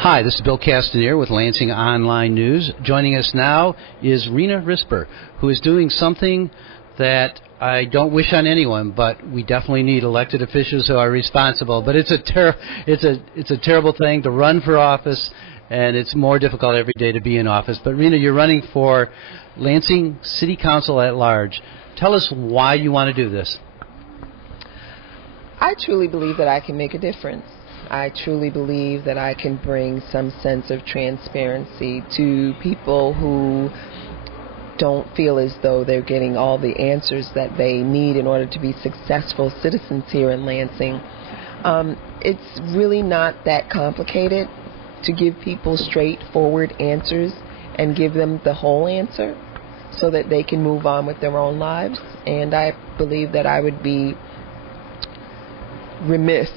Hi, this is Bill Castanier with Lansing Online News. Joining us now is Rina Risper, who is doing something that I don't wish on anyone, but we definitely need elected officials who are responsible. But it's a terrible thing to run for office, and it's more difficult every day to be in office. But Rina, you're running for Lansing City Council at large. Tell us why you want to do this. I truly believe that I can make a difference. I truly believe that I can bring some sense of transparency to people who don't feel as though they're getting all the answers that they need in order to be successful citizens here in Lansing. It's really not that complicated to give people straightforward answers and give them the whole answer so that they can move on with their own lives. And I believe that I would be remiss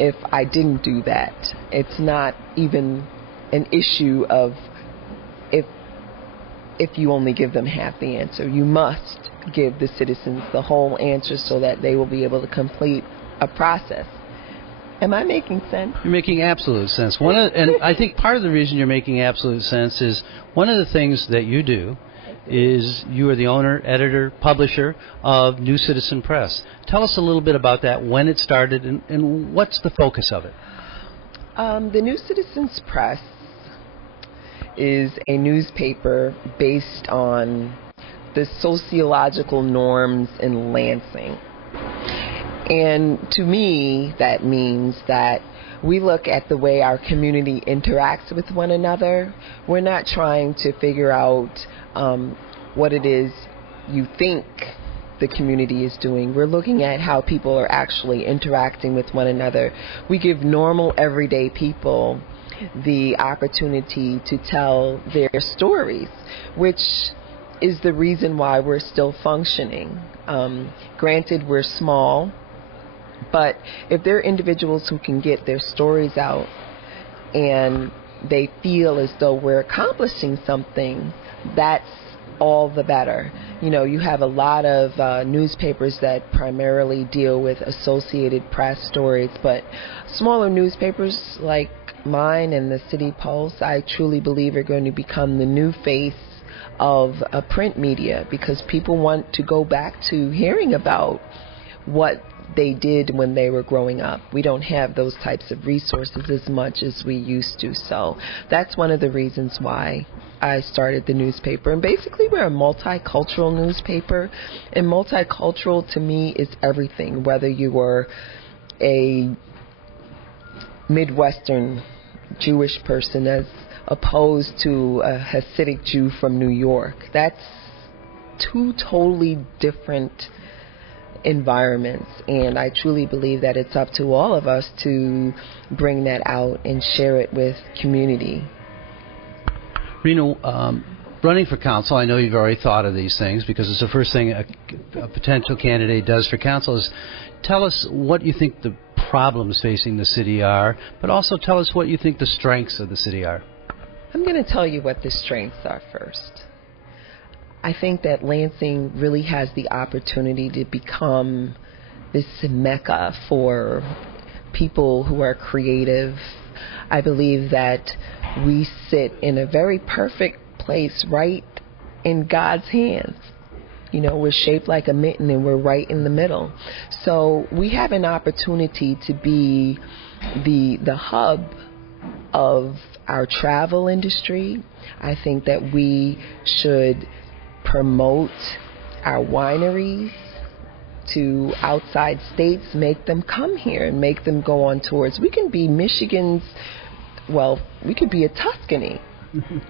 if I didn't do that. It's not even an issue of if you only give them half the answer. You must give the citizens the whole answer so that they will be able to complete a process. Am I making sense? You're making absolute sense. And I think part of the reason you're making absolute sense is one of the things that you do is you are the owner, editor, publisher of New Citizen Press. Tell us a little bit about that, when it started, and what's the focus of it? The New Citizens Press is a newspaper based on the sociological norms in Lansing. And to me, that means that we look at the way our community interacts with one another. We're not trying to figure out what it is you think the community is doing. We're looking at how people are actually interacting with one another. We give normal, everyday people the opportunity to tell their stories, which is the reason why we're still functioning. Granted, we're small, but if there are individuals who can get their stories out and they feel as though we're accomplishing something, that's all the better. You know, you have a lot of newspapers that primarily deal with Associated Press stories, but smaller newspapers like mine and the City Pulse, I truly believe are going to become the new face of a print media, because people want to go back to hearing about what they did when they were growing up. We don't have those types of resources as much as we used to. So that's one of the reasons why I started the newspaper. And basically we're a multicultural newspaper, and multicultural to me is everything, whether you were a Midwestern Jewish person as opposed to a Hasidic Jew from New York. That's two totally different environments, and I truly believe that it's up to all of us to bring that out and share it with community. Rina, running for council, I know you've already thought of these things because it's the first thing a potential candidate does for council is tell us what you think the problems facing the city are, but also tell us what you think the strengths of the city are. I'm going to tell you what the strengths are first. I think that Lansing really has the opportunity to become this mecca for people who are creative. I believe that we sit in a very perfect place right in God's hands. You know, we're shaped like a mitten and we're right in the middle. So we have an opportunity to be the hub of our travel industry. I think that we should promote our wineries to outside states, make them come here and make them go on tours. We can be Michigan's, well, we could be a Tuscany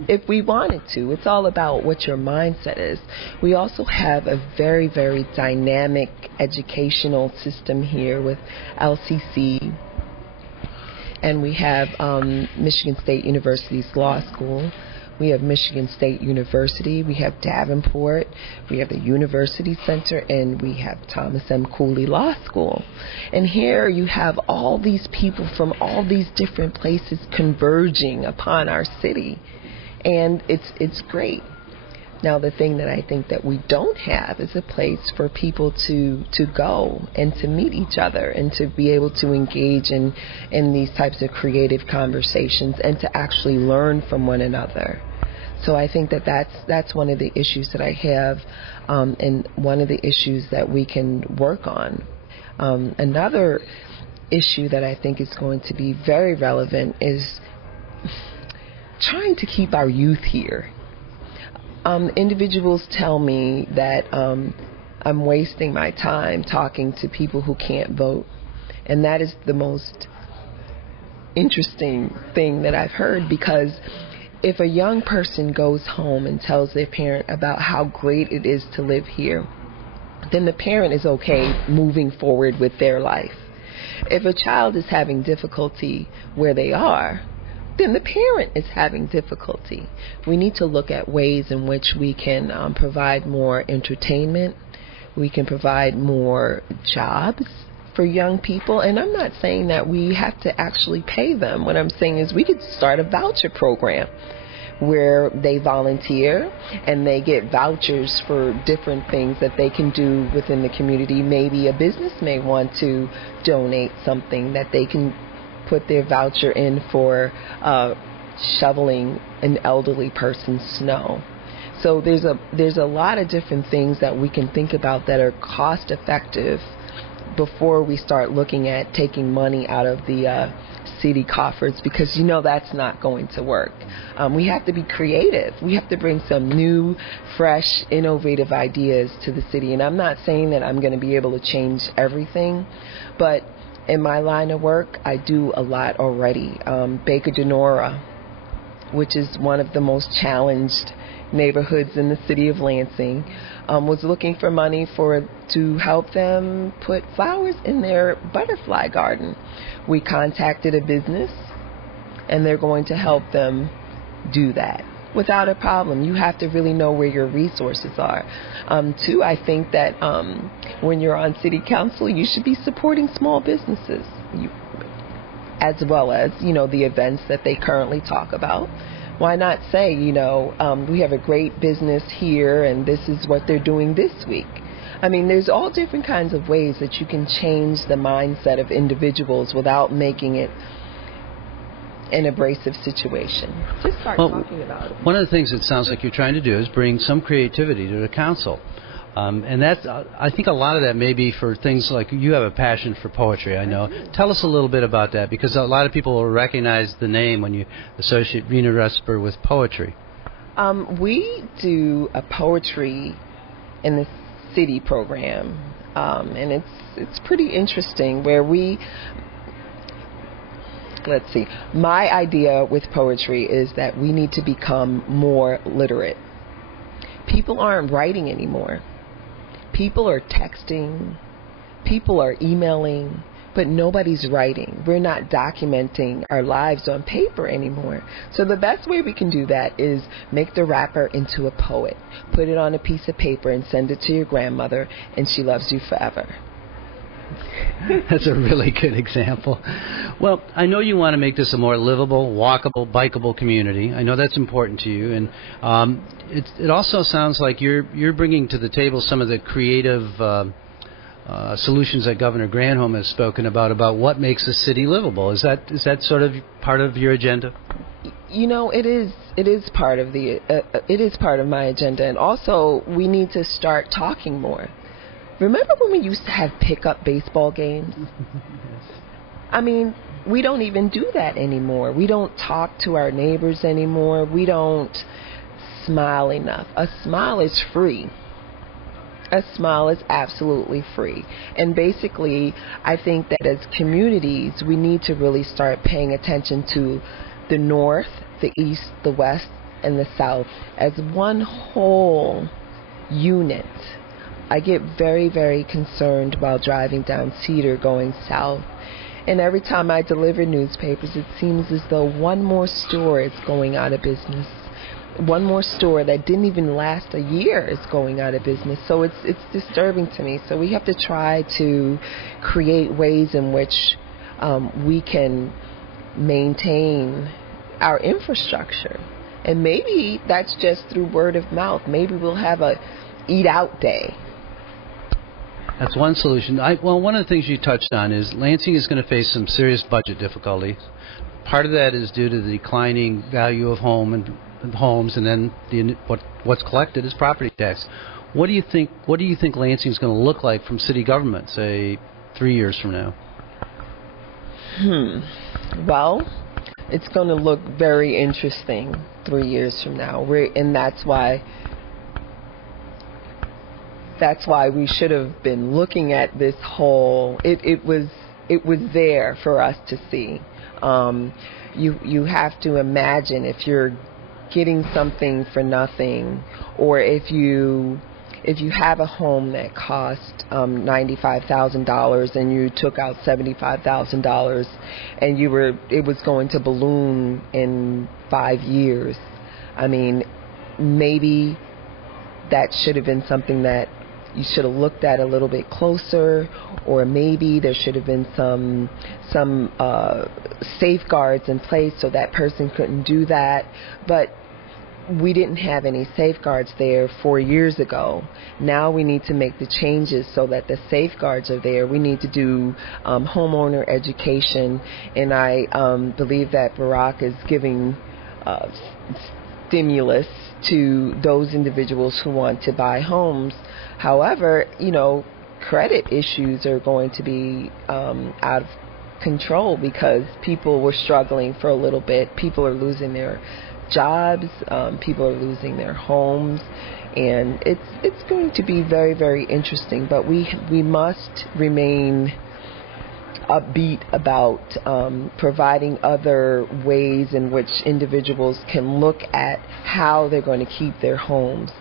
if we wanted to. It's all about what your mindset is. We also have a very, very dynamic educational system here with LCC, and we have Michigan State University's law school. We have Michigan State University, we have Davenport, we have the University Center, and we have Thomas M. Cooley Law School. And here you have all these people from all these different places converging upon our city. And it's great. Now, the thing that I think that we don't have is a place for people to go and to meet each other and to be able to engage in these types of creative conversations and to actually learn from one another. So I think that that's one of the issues that I have, and one of the issues that we can work on. Another issue that I think is going to be very relevant is trying to keep our youth here. Individuals tell me that I'm wasting my time talking to people who can't vote, and that is the most interesting thing that I've heard, because if a young person goes home and tells their parent about how great it is to live here, then the parent is okay moving forward with their life. If a child is having difficulty where they are, then the parent is having difficulty. We need to look at ways in which we can provide more entertainment. We can provide more jobs for young people. And I'm not saying that we have to actually pay them. What I'm saying is we could start a voucher program where they volunteer and they get vouchers for different things that they can do within the community. Maybe a business may want to donate something that they can put their voucher in for shoveling an elderly person's snow. So there's a lot of different things that we can think about that are cost effective before we start looking at taking money out of the city coffers, because that's not going to work. We have to be creative. We have to bring some new, fresh, innovative ideas to the city. And I'm not saying that I'm going to be able to change everything, but in my line of work, I do a lot already. Baker Denora, which is one of the most challenged neighborhoods in the city of Lansing, was looking for money to help them put flowers in their butterfly garden. We contacted a business, and they're going to help them do that without a problem. You have to really know where your resources are. Two, I think that when you're on city council, you should be supporting small businesses, as well as, the events that they currently talk about. Why not say, we have a great business here and this is what they're doing this week. I mean, there's all different kinds of ways that you can change the mindset of individuals without making it an abrasive situation. Just start talking about it. One of the things it sounds like you're trying to do is bring some creativity to the council. And that's, I think a lot of that may be for things like you have a passion for poetry, I know. Tell us a little bit about that, because a lot of people will recognize the name when you associate Rina Risper with poetry. We do a poetry in the city program, and it's pretty interesting, where let's see, my idea with poetry is that we need to become more literate. People aren't writing anymore. People are texting, people are emailing, but nobody's writing. We're not documenting our lives on paper anymore. So the best way we can do that is make the rapper into a poet. Put it on a piece of paper and send it to your grandmother, and she loves you forever. That's a really good example. Well, I know you want to make this a more livable, walkable, bikeable community. I know that's important to you, and it also sounds like you're bringing to the table some of the creative solutions that Governor Granholm has spoken about what makes a city livable. Is that sort of part of your agenda? It is part of it is part of my agenda, and also we need to start talking more. Remember when we used to have pickup baseball games? I mean, we don't even do that anymore. We don't talk to our neighbors anymore. We don't smile enough. A smile is free. A smile is absolutely free. And basically, I think that as communities, we need to really start paying attention to the North, the East, the West, and the South as one whole unit. I get very, very concerned while driving down Cedar going south. And every time I deliver newspapers, it seems as though one more store is going out of business. One more store that didn't even last a year is going out of business. So it's disturbing to me. So we have to try to create ways in which we can maintain our infrastructure. And maybe that's just through word of mouth. Maybe we'll have a eat out day. That's one solution. Well, one of the things you touched on is Lansing is going to face some serious budget difficulties. Part of that is due to the declining value of homes, and then what's collected is property tax. What do you think Lansing is going to look like from city government, say, 3 years from now? Well, it's going to look very interesting 3 years from now. And that's why we should have been looking at this whole. It was there for us to see. You have to imagine if you're getting something for nothing, or if you have a home that cost $95,000 and you took out $75,000 and it was going to balloon in 5 years. I mean, maybe that should have been something that you should have looked at a little bit closer, or maybe there should have been some safeguards in place so that person couldn't do that. But we didn't have any safeguards there 4 years ago. Now we need to make the changes so that the safeguards are there. We need to do homeowner education, and I believe that Barack is giving stimulus to those individuals who want to buy homes. However, credit issues are going to be out of control because people were struggling for a little bit. People are losing their jobs, people are losing their homes, and it's going to be very, very interesting. But we must remain upbeat about providing other ways in which individuals can look at how they're going to keep their homes,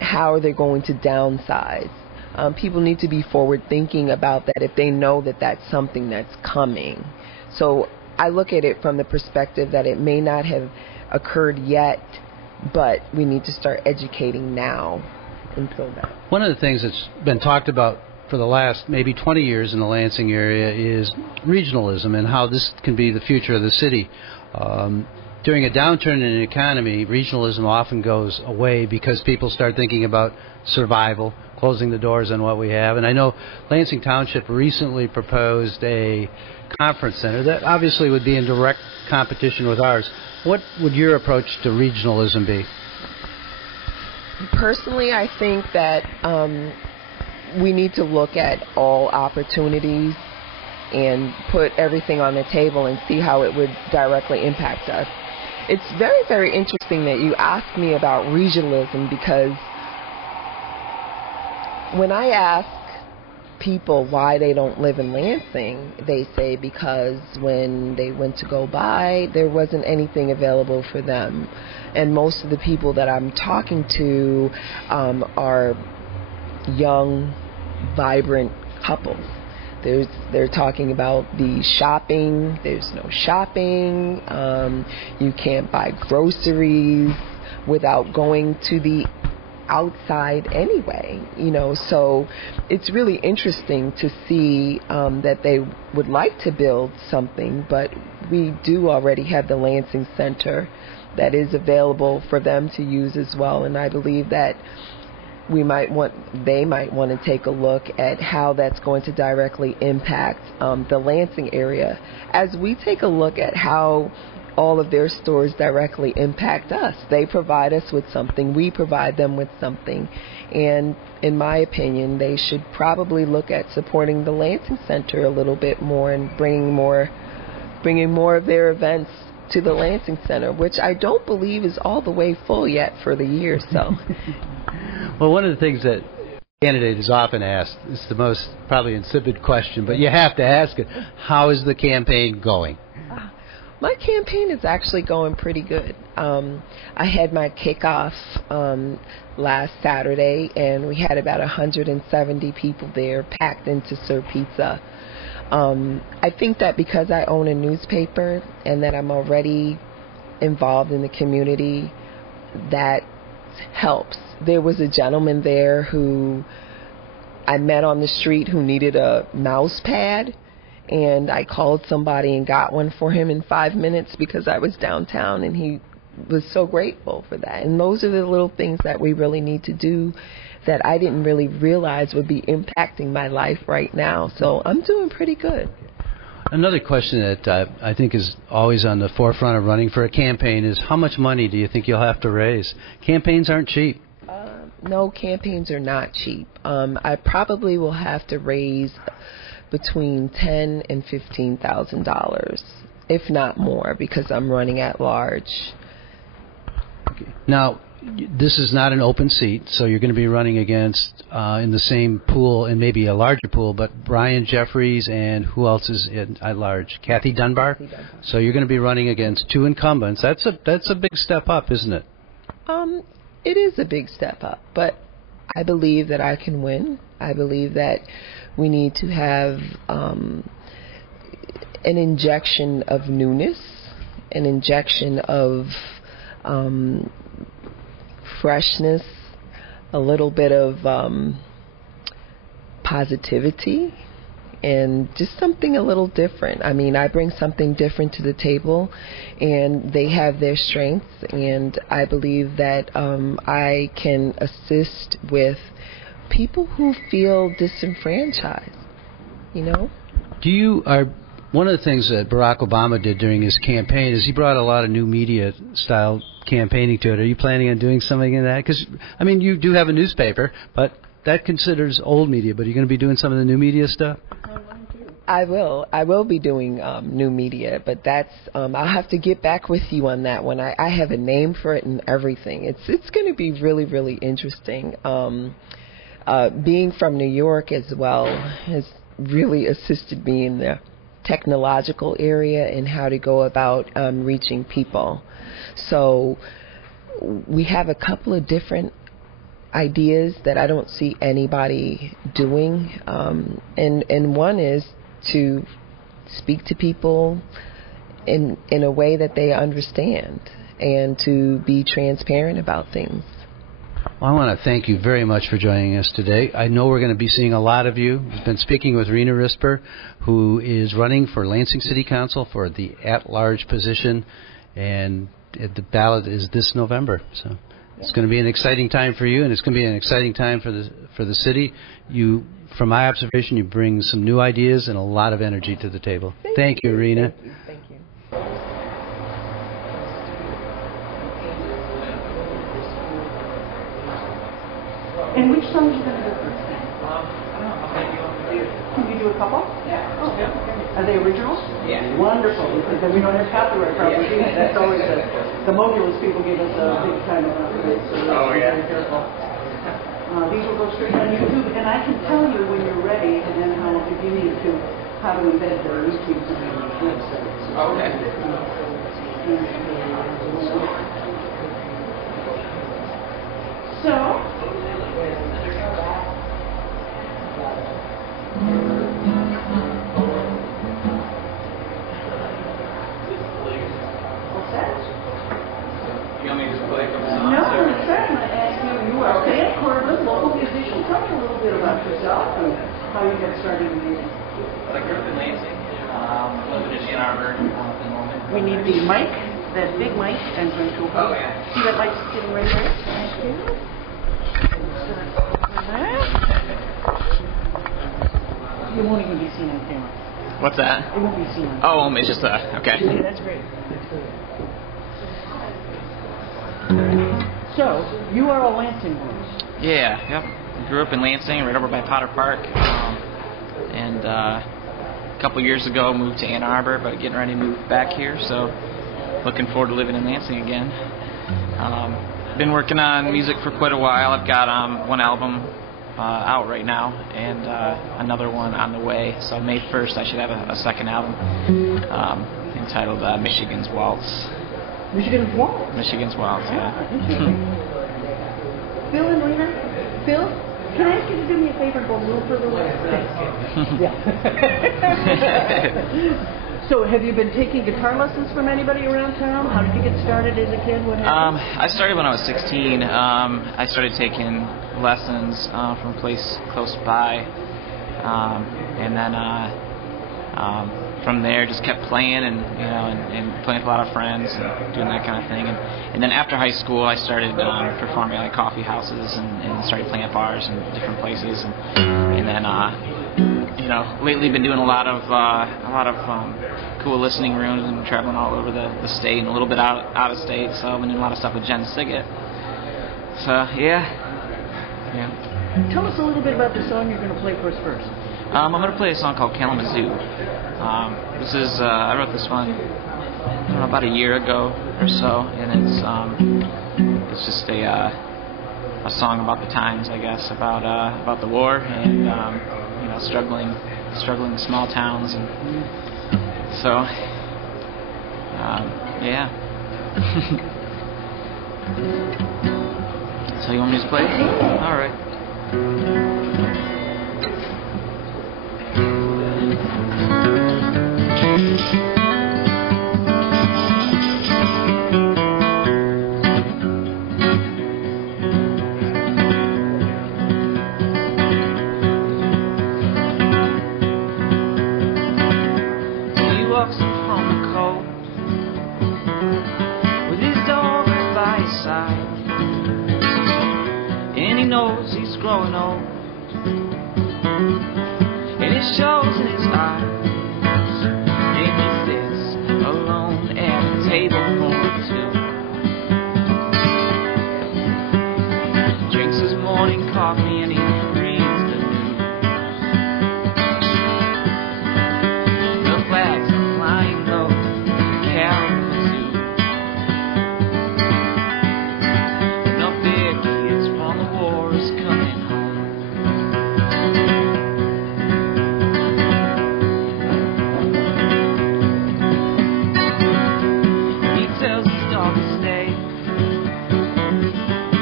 how are they going to downsize. People need to be forward thinking about that if they know that that's something that's coming. So I look at it from the perspective that it may not have occurred yet, but we need to start educating now. One of the things that's been talked about for the last maybe 20 years in the Lansing area is regionalism and how this can be the future of the city. During a downturn in the economy, regionalism often goes away because people start thinking about survival, closing the doors on what we have. And I know Lansing Township recently proposed a conference center that obviously would be in direct competition with ours. What would your approach to regionalism be? Personally, I think that we need to look at all opportunities and put everything on the table and see how it would directly impact us. It's very, very interesting that you asked me about regionalism, because when I ask people why they don't live in Lansing, they say because when they went to go buy, there wasn't anything available for them. And most of the people that I'm talking to are young, vibrant couples. They're talking about the shopping. There's no shopping. You can't buy groceries without going to the outside anyway, so it's really interesting to see that they would like to build something, but we do already have the Lansing Center that is available for them to use as well, and I believe that they might want to take a look at how that's going to directly impact the Lansing area as we take a look at how all of their stores directly impact us. They provide us with something, we provide them with something, and in my opinion, they should probably look at supporting the Lansing Center a little bit more and bringing more of their events to the Lansing Center, which I don't believe is all the way full yet for the year. So, well, one of the things that candidate is often asked, it's the most probably insipid question, but you have to ask it: how is the campaign going? My campaign is actually going pretty good. I had my kickoff last Saturday, and we had about 170 people there packed in to serve pizza. I think that because I own a newspaper and that I'm already involved in the community, that helps. There was a gentleman there who I met on the street who needed a mouse pad, and I called somebody and got one for him in 5 minutes because I was downtown, and he was so grateful for that. And those are the little things that we really need to do that I didn't really realize would be impacting my life right now. So I'm doing pretty good. Another question that I think is always on the forefront of running for a campaign is how much money do you think you'll have to raise? Campaigns aren't cheap. No, campaigns are not cheap. I probably will have to raise between $10,000 and $15,000, if not more, because I'm running at large. Okay. Now, this is not an open seat, so you're going to be running against, in the same pool, and maybe a larger pool, but Brian Jeffries and who else is at large? Kathy Dunbar? So you're going to be running against two incumbents. That's a big step up, isn't it? It is a big step up, but I believe that I can win. I believe that we need to have an injection of newness, an injection of freshness, a little bit of positivity, and just something a little different. I mean, I bring something different to the table, and they have their strengths, and I believe that I can assist with people who feel disenfranchised, you know? One of the things that Barack Obama did during his campaign is he brought a lot of new media style campaigning to it. Are you planning on doing something in that? Because, I mean, you do have a newspaper, but that considers old media, but are you going to be doing some of the new media stuff? I will be doing new media, but that's I'll have to get back with you on that one. I have a name for it and everything. It's going to be really, really interesting. Being from New York as well has really assisted me in the technological area and how to go about reaching people. So we have a couple of different ideas that I don't see anybody doing, and one is to speak to people in a way that they understand and to be transparent about things. Well, I want to thank you very much for joining us today. I know we're going to be seeing a lot of you. We've been speaking with Rina Risper, who is running for Lansing City Council for the at-large position, and the ballot is this November. So it's going to be an exciting time for you, and it's going to be an exciting time for the city. You, from my observation, you bring some new ideas and a lot of energy to the table. Thank you, Rina. Thank you. And which song are you going to do first? Can you do a couple? Yeah. Oh, yeah. Are they originals? Yeah. Wonderful, because then we don't have copyright problems. Yeah. That's always the Modulus people give us a big time of it, so Oh, yeah. be very careful. These will go straight on YouTube, and I can tell you when you're ready, and then how, if you need to, how to embed their YouTubes on your website. Okay. So, what's that? You want me to just play from songs? No, it's I'm going to ask you, you are Stan Corbin, local musician. Tell me a little bit about yourself and how you got started in music. I grew up in Lansing, living in Ann Arbor at the moment. We need the mic, that big mic, and going to Oh, yeah. see that mic's sitting right there. Thank you. You won't even be seen on camera. What's that? It won't be seen on Oh, it's just okay. Yeah, that's great. So, you are a Lansing boy. Yeah, yep. Grew up in Lansing, right over by Potter Park, and a couple years ago moved to Ann Arbor, but getting ready to move back here, so looking forward to living in Lansing again. Been working on music for quite a while. I've got one album out right now, and another one on the way. So May 1st, I should have a second album entitled Michigan's Waltz. Michigan's Waltz? Michigan's Waltz, yeah. Interesting. Bill and Rina? Bill, can I ask you to do me a favor and go a little further away? Yeah. So, have you been taking guitar lessons from anybody around town? How did you get started as a kid? What happened? I started when I was 16. I started taking lessons from a place close by, and then from there, just kept playing and playing with a lot of friends and doing that kind of thing. And then after high school, I started performing at coffee houses and started playing at bars and different places. And then lately been doing a lot of cool listening rooms and traveling all over the state and a little bit out of state. So I've been doing a lot of stuff with Jen Siggett. So yeah. Tell us a little bit about the song you're going to play for us first. I'm going to play a song called Kalamazoo. This is I wrote this one about a year ago or so, and it's just a song about the times, I guess, about the war and struggling small towns, and so yeah. So you want me to play? All right. He walks in from the cold with his dog right by his side, and he knows he's growing old, and it shows in his eyes. And he sits alone at a table for two, drinks his morning coffee and he reads the news. The flags are flying low in Kalamazoo, and up there kids from the war is coming home. He tells his dog to stay,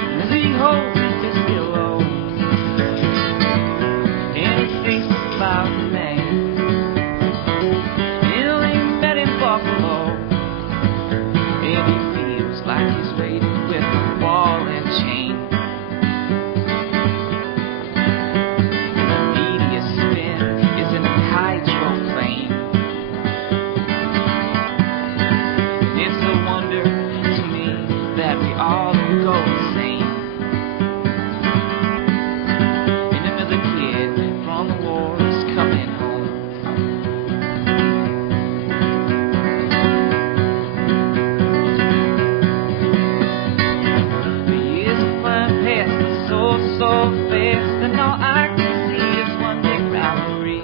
and as he holds his biscuit low, and he thinks about the man he met in Buffalo, and he feels like he's waiting with a ball and chain. The media spin is in a hydroplane, and it's a wonder to me that we all don't go insane. And another kid from the war is coming home. The years are flying past so fast, and all I can see is one big rivalry.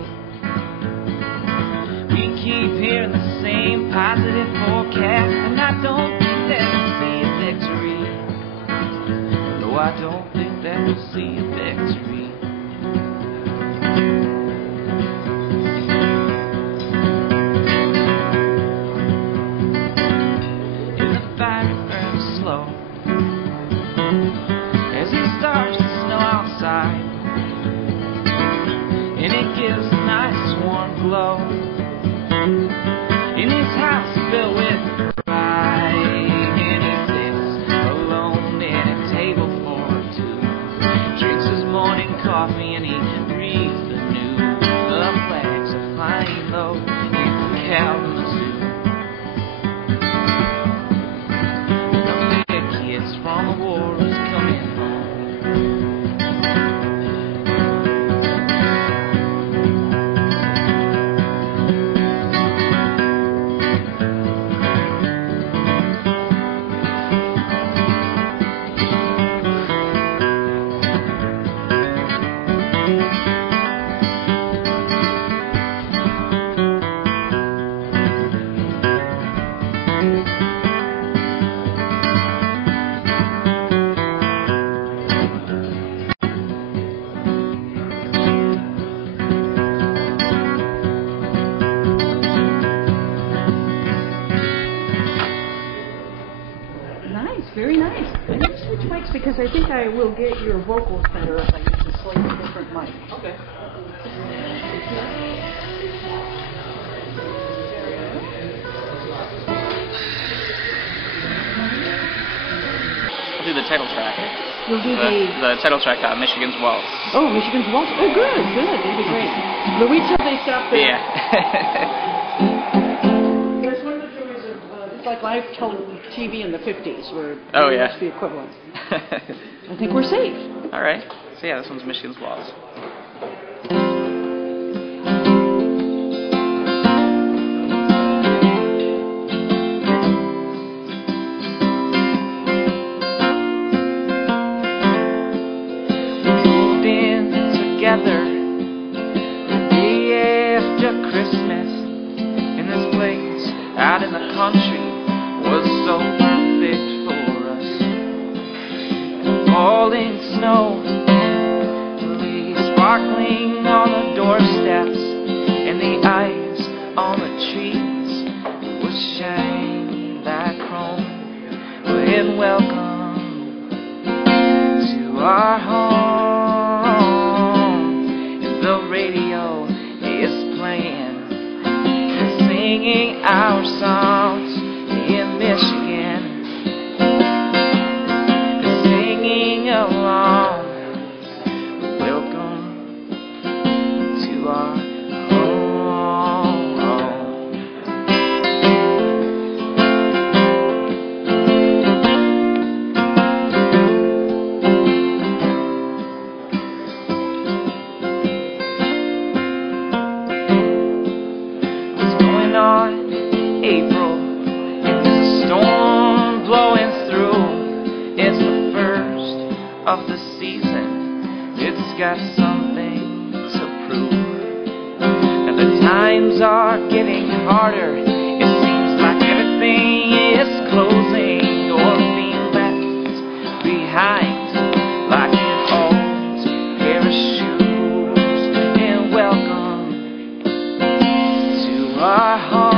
We keep hearing the same positive forecast, and I don't think that we'll see a victory. No, I don't think that we'll see a victory. And the fire burns slow as it starts to snow outside, and it gives a nice warm glow. In his house built with pride, and he sits alone at a table for two, drinks his morning coffee and he reads the news. The flags are flying low in Kalamazoo, the big kids from the war is coming home. Nice, very nice. I need to switch mics because I think I will get your vocals better if I use a slightly different mic. Okay. I'll do the title track. You'll do The title track, Michigan's Waltz. Oh, Michigan's Waltz. Oh, good. That'd be great. But wait till they stop there. Yeah. That's one of the joys of it's like live TV in the 50s, where it's the equivalent. I think we're safe. All right. So yeah, this one's Michigan's Waltz. Together the day after Christmas in this place out in the country was so perfect for us. Falling snow lay sparkling on the doorsteps, and the ice on the trees was shining like chrome. And welcome to our home. Singing our songs in Michigan, singing along. Welcome to our April, and there's a storm blowing through. It's the first of the season. It's got something to prove. And the times are getting harder. It seems like everything is closing or being left behind, like an old pair of shoes. And welcome to our home.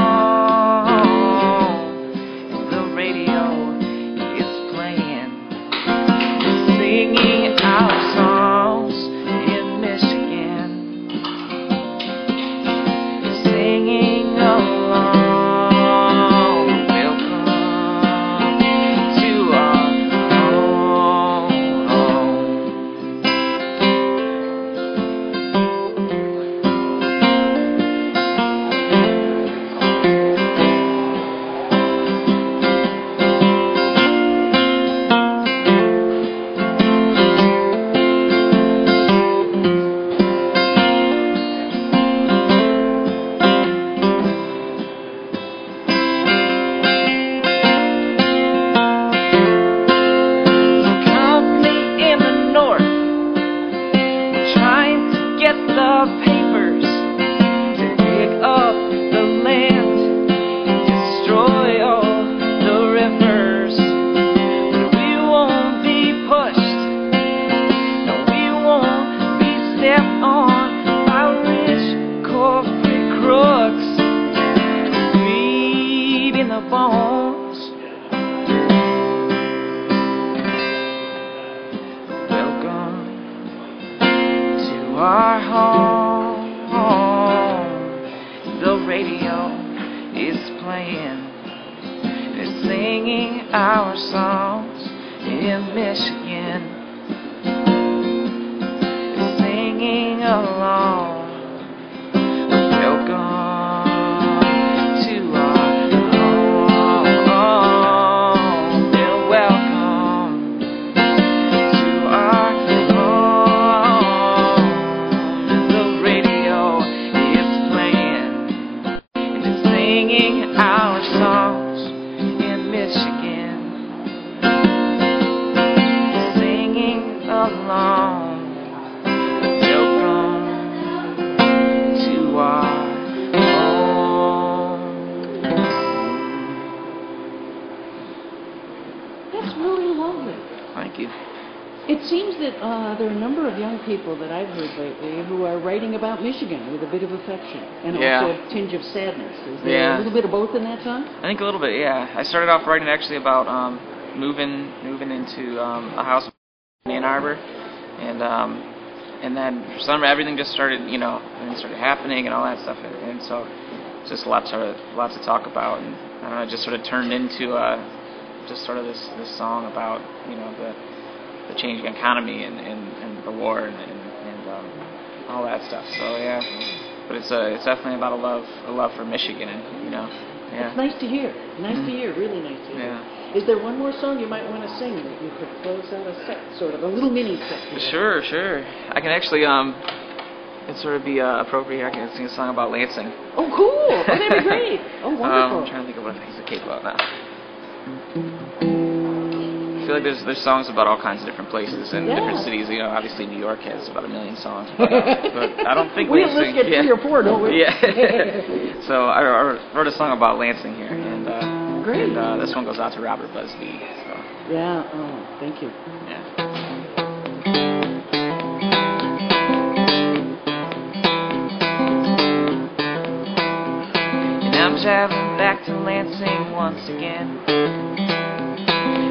Singing our songs in Michigan, singing along. Welcome to our papers to dig up the land, destroy all the rivers. But we won't be pushed, no, we won't be stepped on by rich corporate crooks. Greed in the bones. Welcome to our home. The radio is playing. They're singing our songs in Michigan. They're singing along. Welcome to our home. They're welcome to our home. The radio is playing, and it's singing our songs in Michigan, singing along. Welcome to our home. That's really lovely. Thank you. It seems that there are a number of young people that I've heard lately who are writing about Michigan with a bit of affection and also a tinge of sadness. Is there a little bit of both in that song? I think a little bit, yeah. I started off writing actually about moving into a house in Ann Arbor, and then for some everything just started, and it started happening and all that stuff, and so it's just a lot to talk about, and I don't know, it just sort of turned into just sort of this song about the changing economy and the war and all that stuff. So yeah, but it's definitely about a love for Michigan, and yeah. It's nice to hear. Nice to hear. Really nice to hear. Yeah. Is there one more song you might want to sing that you could close out a set, sort of a little mini set? Sure. I can actually it'd sort of be appropriate. I can sing a song about Lansing. Oh, cool! Oh, that'd be great. Oh, wonderful. I'm trying to think of what things to keep about now. I feel like there's songs about all kinds of different places and different cities. Obviously New York has about 1 million songs, but I don't think we at least get 3 or 4, don't we? Yeah. So I wrote a song about Lansing here, and great. And this one goes out to Robert Busby. So. Yeah. Oh, thank you. Yeah. I'm traveling back to Lansing once again.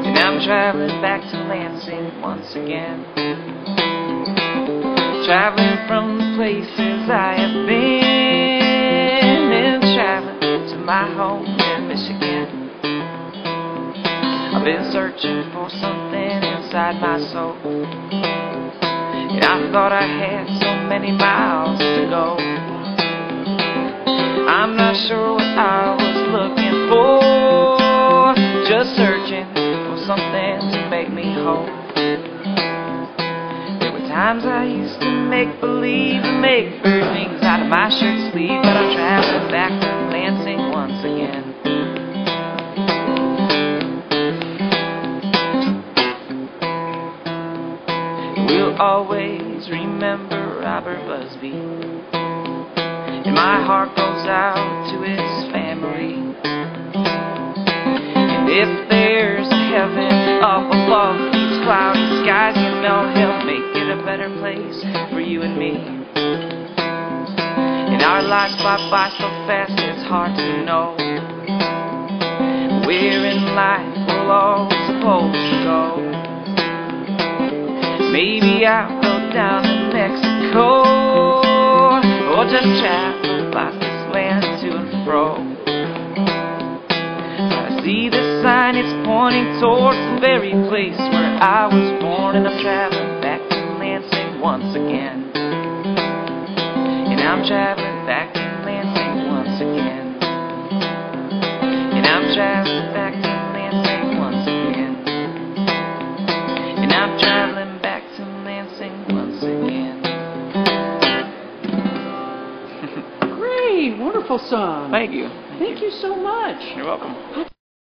And I'm traveling back to Lansing once again. Traveling from the places I have been, and traveling to my home in Michigan. I've been searching for something inside my soul, and I thought I had so many miles to go. I'm not sure what I was looking for, just searching for something to make me whole. There were times I used to make believe and make bird wings out of my shirt sleeve, but I'm traveling back to Lansing once again. We'll always remember Robert Busby, and my heart goes out to his family. And if there's a heaven up above these cloudy skies, he'll make it a better place for you and me. And our lives fly by so fast, it's hard to know where in life we're all supposed to go. Maybe I'll go down to Mexico, or just travel about this land to and fro. I see the sign, it's pointing towards the very place where I was born, and I'm traveling back to Lansing once again. And I'm traveling back to Lansing once again. And I'm traveling back to Lansing once again. And I'm traveling back to Lansing once again. Great, wonderful song. Thank you. Thank you so much. You're welcome.